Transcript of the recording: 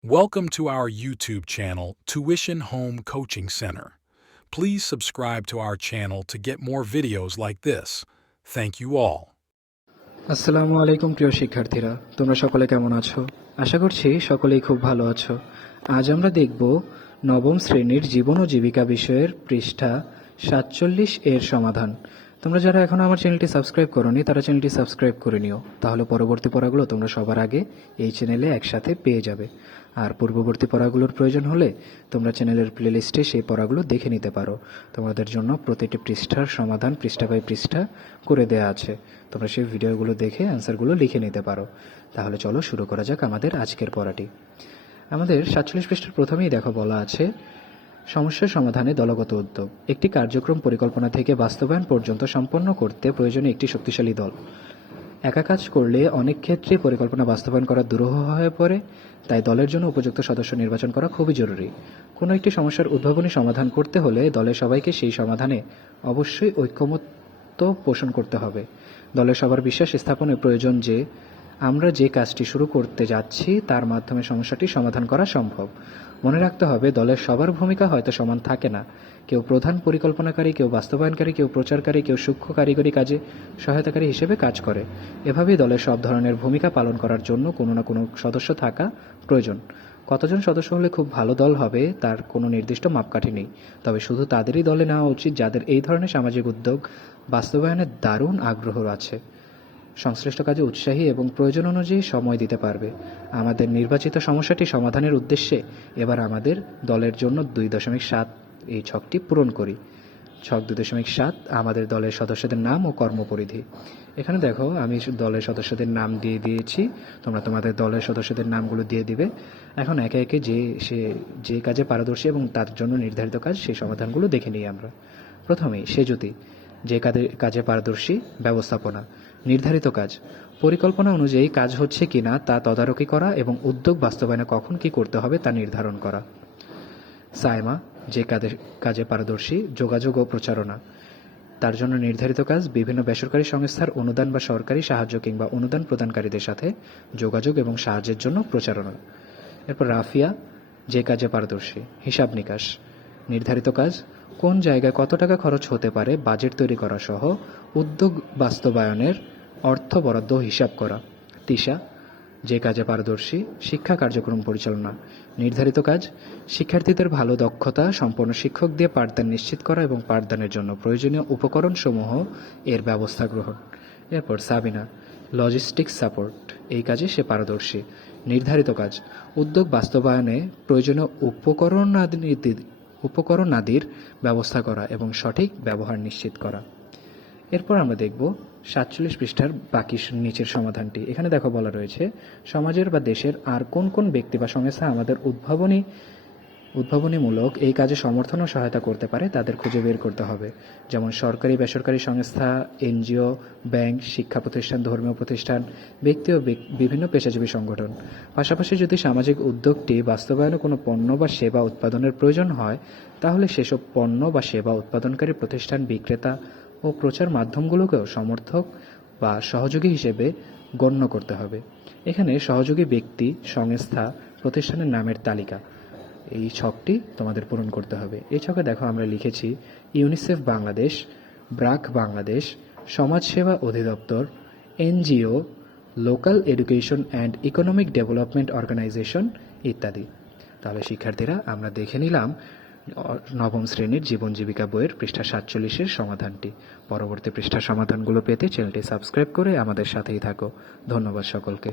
Welcome to our YouTube channel, Tuition Home Coaching Center. Please subscribe to our channel to get more videos like this. Thank you all. আসসালামু আলাইকুম প্রিয় শিক্ষার্থীরা তোমরা সকলে কেমন আছো আশা করছি সকলেই খুব ভালো আছো আজ আমরা দেখব নবম শ্রেণীর জীবন ও জীবিকা বিষয়ের পৃষ্ঠা সাতচল্লিশ এর সমাধান তোমরা যারা এখনও আমার চ্যানেলটি সাবস্ক্রাইব করোনি, তারা চ্যানেলটি সাবস্ক্রাইব করে নিও। তাহলে পরবর্তী পড়াগুলো তোমরা সবার আগে এই চ্যানেলে একসাথে পেয়ে যাবে। আর পূর্ববর্তী পড়াগুলোর প্রয়োজন হলে তোমরা চ্যানেলের প্লেলিস্টে সেই পড়াগুলো দেখে নিতে পারো। তোমাদের জন্য প্রতিটি পৃষ্ঠার সমাধান পৃষ্ঠা বাই পৃষ্ঠা করে দেয়া আছে। তোমরা সেই ভিডিওগুলো দেখে অ্যান্সারগুলো লিখে নিতে পারো। তাহলে চলো শুরু করা যাক আমাদের আজকের পড়াটি। আমাদের সাতচল্লিশ পৃষ্ঠার প্রথমেই দেখো বলা আছে সমস্যা সমাধানে দলগত উদ্যোগ। একটি কার্যক্রম পরিকল্পনা থেকে বাস্তবায়ন পর্যন্ত সম্পন্ন করতে প্রয়োজনীয় একটি শক্তিশালী দল। একা কাজ করলে অনেক ক্ষেত্রে পরিকল্পনা বাস্তবায়ন করা দুরূহ হয়ে পড়ে, তাই দলের জন্য উপযুক্ত সদস্য নির্বাচন করা খুবই জরুরি। কোনো একটি সমস্যার উদ্ভাবনী সমাধান করতে হলে দলের সবাইকে সেই সমাধানে অবশ্যই ঐক্যমত্য পোষণ করতে হবে। দলের সবার বিশ্বাস স্থাপনের প্রয়োজন যে আমরা যে কাজটি শুরু করতে যাচ্ছি, তার মাধ্যমে সমস্যাটি সমাধান করা সম্ভব। মনে রাখতে হবে, দলের সবার ভূমিকা হয়তো সমান থাকে না। কেউ প্রধান পরিকল্পনাকারী, কেউ বাস্তবায়নকারী, কেউ প্রচারকারী, কেউ সূক্ষ্ম কারিগরি কাজে সহায়তাকারী হিসেবে কাজ করে। এভাবেই দলের সব ধরনের ভূমিকা পালন করার জন্য কোনো না কোনো সদস্য থাকা প্রয়োজন। কতজন সদস্য হলে খুব ভালো দল হবে, তার কোনো নির্দিষ্ট মাপকাঠি নেই। তবে শুধু তাদেরই দলে নেওয়া উচিত, যাদের এই ধরনের সামাজিক উদ্যোগ বাস্তবায়নের দারুণ আগ্রহ আছে। সংশ্লিষ্ট কাজে উৎসাহী এবং প্রয়োজন অনুযায়ী সময় দিতে পারবে। আমাদের নির্বাচিত সমস্যাটি সমাধানের উদ্দেশ্যে এবার আমাদের দলের জন্য দুই দশমিক সাত এই ছকটি পূরণ করি। ছক দুই দশমিক সাত আমাদের দলের সদস্যদের নাম ও কর্মপরিধি। এখানে দেখো, আমি দলের সদস্যদের নাম দিয়ে দিয়েছি, তোমরা তোমাদের দলের সদস্যদের নামগুলো দিয়ে দিবে। এখন একে একে যে সে, যে কাজে পারদর্শী এবং তার জন্য নির্ধারিত কাজ, সেই সমাধানগুলো দেখে নিই আমরা। প্রথমেই সেজুতি। যে কাজে পারদর্শী ব্যবস্থাপনা। নির্ধারিত কাজ। পরিকল্পনা অনুযায়ী কাজ হচ্ছে কিনা তা তদারকি করা এবং উদ্যোগ বাস্তবায়নে কখন কি করতে হবে তা নির্ধারণ করা। সায়মা যে কাজে পারদর্শী, যোগাযোগ ও প্রচারণা। তার জন্য নির্ধারিত কাজ বিভিন্ন বেসরকারি সংস্থার অনুদান বা সরকারি সাহায্য কিংবা অনুদান প্রদানকারীদের সাথে যোগাযোগ এবং সাহায্যের জন্য প্রচারণা। এরপর রাফিয়া, যে কাজে পারদর্শী, হিসাব নিকাশ। নির্ধারিত কাজ কোন জায়গায় কত টাকা খরচ হতে পারে বাজেট তৈরি করা সহ উদ্যোগ বাস্তবায়নের অর্থ বরাদ্দ হিসাব করা। তিশা, যে কাজে পারদর্শী, শিক্ষা কার্যক্রম পরিচালনা। নির্ধারিত কাজ, শিক্ষার্থীদের ভালো দক্ষতা, সম্পন্ন শিক্ষক দিয়ে পাঠদান নিশ্চিত করা এবং পাঠদানের জন্য প্রয়োজনীয় উপকরণসমূহ এর ব্যবস্থা গ্রহণ। এরপর সাবিনা লজিস্টিক্স সাপোর্ট এই কাজে সে পারদর্শী। নির্ধারিত কাজ, উদ্যোগ বাস্তবায়নে প্রয়োজনীয় উপকরণ উপকরণ আদির ব্যবস্থা করা এবং সঠিক ব্যবহার নিশ্চিত করা। এরপর আমরা দেখব সাতচল্লিশ পৃষ্ঠার বাকি নিচের সমাধানটি। এখানে দেখো বলা রয়েছে, সমাজের বা দেশের আর কোন কোন ব্যক্তি বা সংস্থা আমাদের উদ্ভাবনী উদ্ভাবনীমূলক এই কাজে সমর্থন ও সহায়তা করতে পারে তাদের খুঁজে বের করতে হবে। যেমন সরকারি, বেসরকারি সংস্থা, এনজিও, ব্যাংক, শিক্ষা প্রতিষ্ঠান, ধর্মীয় প্রতিষ্ঠান, ব্যক্তি ও বিভিন্ন পেশাজীবী সংগঠন। পাশাপাশি যদি সামাজিক উদ্যোগটি বাস্তবায়নে কোনো পণ্য বা সেবা উৎপাদনের প্রয়োজন হয়, তাহলে সেসব পণ্য বা সেবা উৎপাদনকারী প্রতিষ্ঠান বিক্রেতা ও প্রচার মাধ্যমগুলোকেও সমর্থক বা সহযোগী হিসেবে গণ্য করতে হবে। এখানে সহযোগী ব্যক্তি, সংস্থা, প্রতিষ্ঠানের নামের তালিকা। এই ছকটি তোমাদের পূরণ করতে হবে। এই ছকে দেখো আমরা লিখেছি, ইউনিসেফ বাংলাদেশ, ব্রাক বাংলাদেশ, সমাজসেবা অধিদপ্তর, NGO, local education and economic development organisation ইত্যাদি। তাহলে শিক্ষার্থীরা, আমরা দেখে নিলাম, নবম শ্রেণির জীবন জীবিকা বইয়ের পৃষ্ঠা সাতচল্লিশের সমাধানটি। পরবর্তী পৃষ্ঠার সমাধানগুলো পেতে চ্যানেলটি সাবস্ক্রাইব করে আমাদের সাথেই থাকো। ধন্যবাদ সকলকে।